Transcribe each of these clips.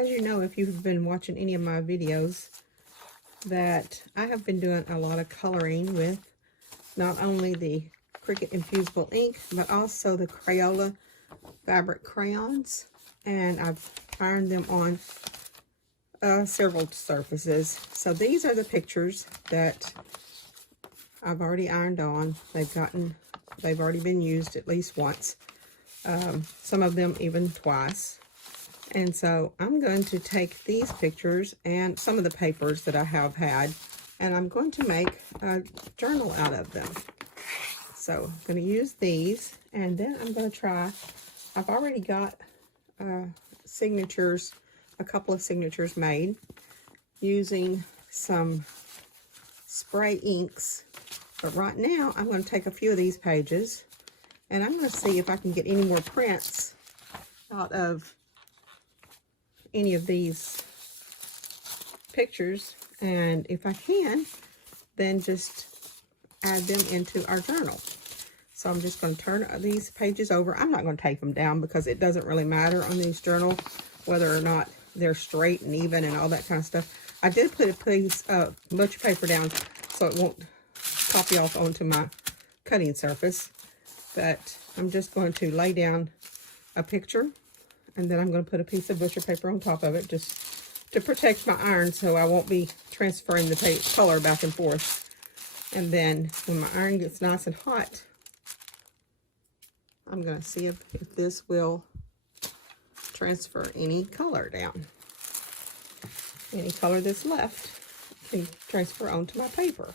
as you know, if you've been watching any of my videos, that I have been doing a lot of coloring with not only the Cricut Infusible ink, but also the Crayola fabric crayons. And I've ironed them on several surfaces. So these are the pictures that I've already ironed on. They've already been used at least once. Some of them even twice. And so I'm going to take these pictures and some of the papers that I have had, and I'm going to make a journal out of them. So I'm going to use these, and then I'm going to try, I've already got signatures, a couple of signatures made using some spray inks. But right now I'm going to take a few of these pages, and I'm going to see if I can get any more prints out of any of these pictures, and if I can, then just add them into our journal. So I'm just going to turn these pages over. I'm not going to take them down because it doesn't really matter on these journals whether or not they're straight and even and all that kind of stuff. I did put a piece of butcher paper down so it won't copy off onto my cutting surface, but I'm just going to lay down a picture, and then I'm going to put a piece of butcher paper on top of it just to protect my iron so I won't be transferring the color back and forth. And then when my iron gets nice and hot, I'm going to see if this will transfer any color down. Any color that's left can transfer onto my paper.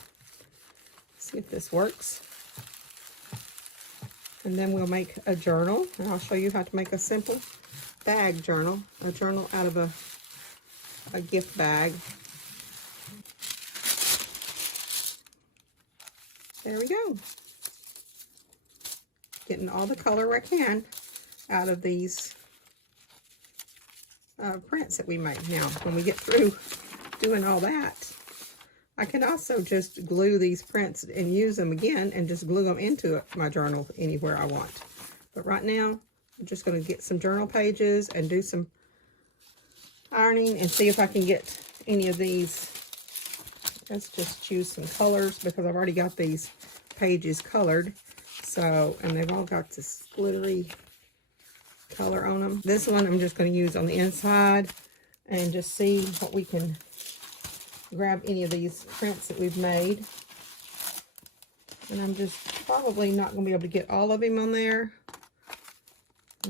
See if this works. And then we'll make a journal, and I'll show you how to make a simple bag journal, a journal out of a gift bag. There we go. Getting all the color I can out of these prints that we make. Now, when we get through doing all that, I can also just glue these prints and use them again and just glue them into my journal anywhere I want. But right now, I'm just going to get some journal pages and do some ironing and see if I can get any of these. Let's just choose some colors because I've already got these pages colored. So, and they've all got this glittery color on them. This one I'm just going to use on the inside and just see what we can grab any of these prints that we've made. And I'm just probably not going to be able to get all of them on there. I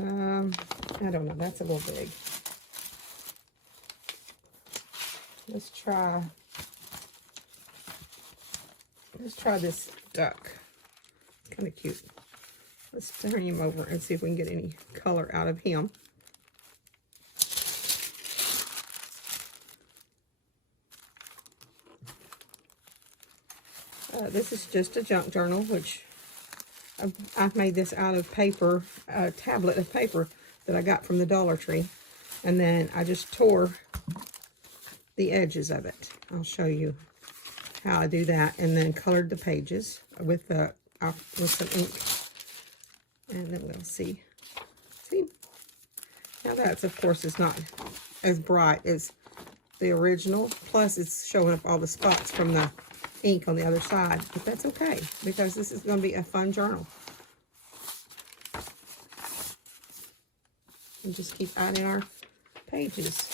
don't know, that's a little big. Let's try this duck. It's kind of cute. Let's turn him over and see if we can get any color out of him. This is just a junk journal, which I've made this out of paper, a tablet of paper that I got from the Dollar Tree. And then I just tore the edges of it. I'll show you how I do that. And then colored the pages with some ink. And then we'll see. See? Now that's, of course, is not as bright as the original. Plus, it's showing up all the spots from the ink on the other side. But that's okay, because this is going to be a fun journal. And just keep adding our pages.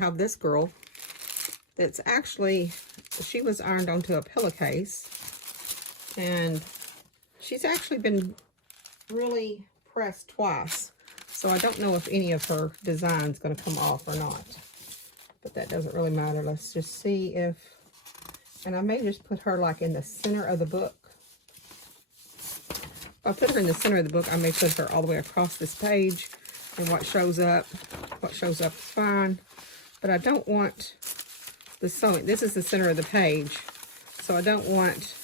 have this girl that's actually, she was ironed onto a pillowcase, and she's actually been really pressed twice. So I don't know if any of her design's going to come off or not. But that doesn't really matter. Let's just see if, and I may just put her like in the center of the book. If I put her in the center of the book, I may put her all the way across this page, and what shows up is fine. But I don't want the sewing. This is the center of the page, so I don't want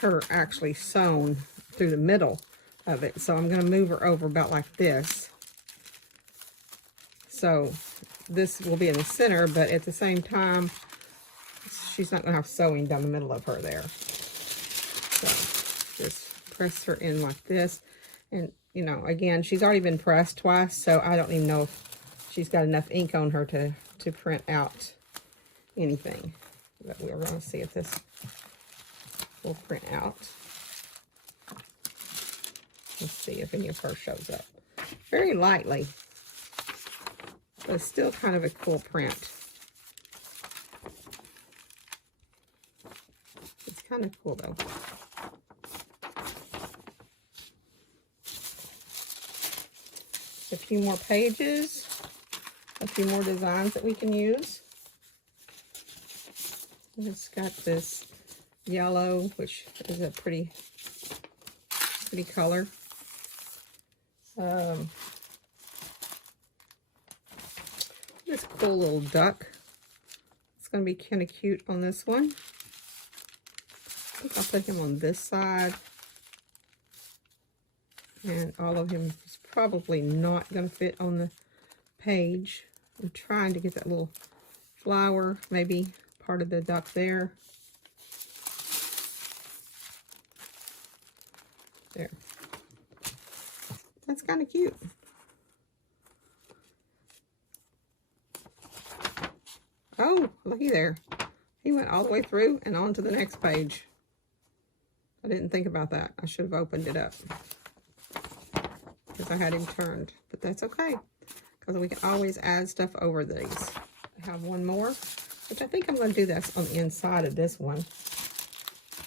her actually sewn through the middle of it. So I'm going to move her over about like this. So this will be in the center, but at the same time, she's not going to have sewing down the middle of her there. So just press her in like this. And, you know, again, she's already been pressed twice, so I don't even know if she's got enough ink on her to print out anything. But we're going to see if this will print out. Let's see if any of her shows up. Very lightly, but it's still kind of a cool print. It's kind of cool though. A few more pages, a few more designs that we can use. It's got this yellow, which is a pretty color. This cool little duck. It's going to be kind of cute on this one. I think I'll put him on this side. And all of him is probably not going to fit on the page. I'm trying to get that little flower, maybe part of the duck there. There. That's kind of cute. Oh, looky there. He went all the way through and on to the next page. I didn't think about that. I should have opened it up because I had him turned, but that's okay because we can always add stuff over these. I have one more, which I think I'm going to do this on the inside of this one,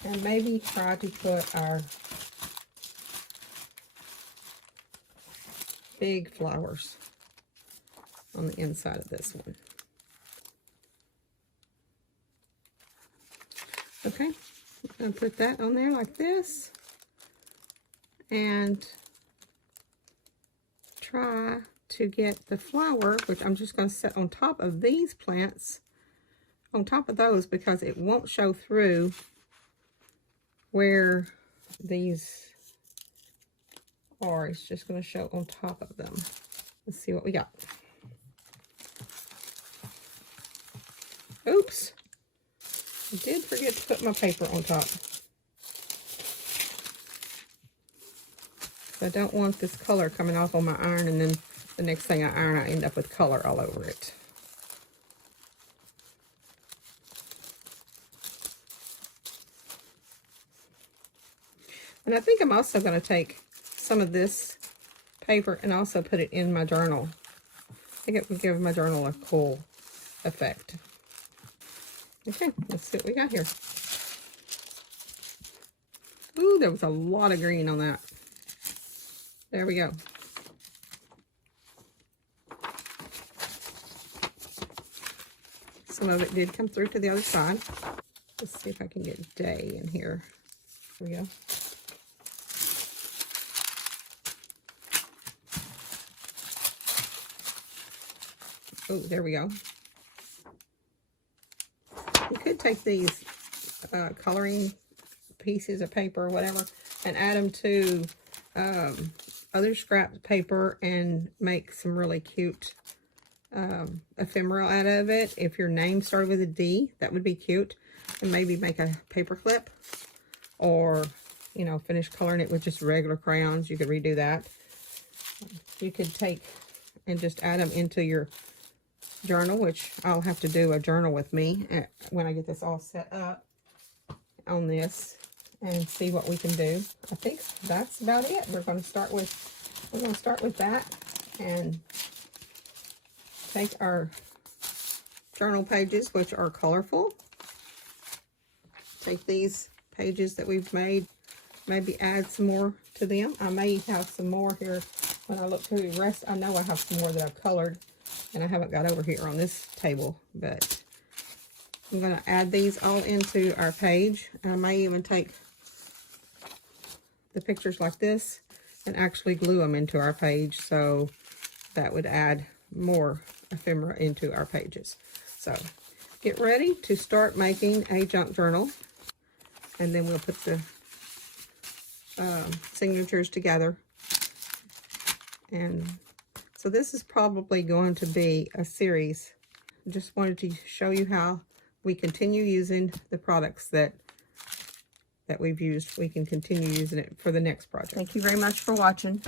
and maybe try to put our big flowers on the inside of this one. Okay, I'm going to put that on there like this and try to get the flower, which I'm just going to set on top of these plants, on top of those, because it won't show through where these are. It's just going to show on top of them. Let's see what we got. Oops. I did forget to put my paper on top. I don't want this color coming off on my iron, and then the next thing I iron, I end up with color all over it. And I think I'm also going to take some of this paper and also put it in my journal. I think it would give my journal a cool effect. Okay, let's see what we got here. Ooh, there was a lot of green on that. There we go. Some of it did come through to the other side. Let's see if I can get day in here. There we go. Oh, there we go. You could take these coloring pieces of paper or whatever and add them to other scrap paper and make some really cute ephemeral out of it. If your name started with a D, that would be cute. And maybe make a paper clip, or, you know, finish coloring it with just regular crayons. You could redo that. You could take and just add them into your journal, which I'll have to do a journal with me when I get this all set up on this, and see what we can do. I think that's about it. We're going to start with that, and take our journal pages, which are colorful. Take these pages that we've made, maybe add some more to them. I may have some more here when I look through the rest. I know I have some more that I've colored and I haven't got over here on this table, but I'm going to add these all into our page. And I may even take the pictures like this and actually glue them into our page, so that would add more ephemera into our pages. So get ready to start making a junk journal, and then we'll put the signatures together. And so this is probably going to be a series. Just wanted to show you how we continue using the products that we've used. We can continue using it for the next project. Thank you very much for watching.